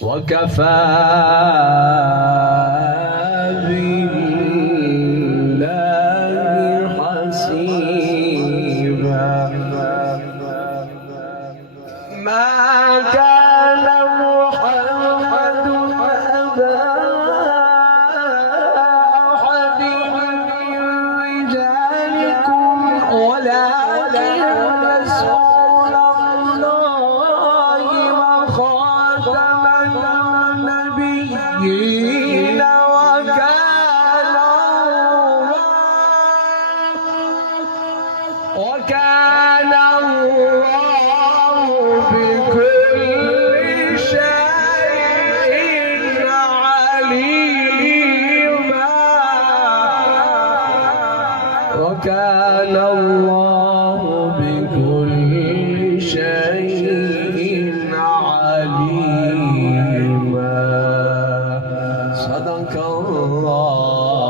وكفى بالله حسيبا ما كان محمد أبا أحد من رجالكم ولكن رسول الله وخاتم النبيين وكان الله بكل شيء عليما وكان الله بكل شيء عليما صدق الله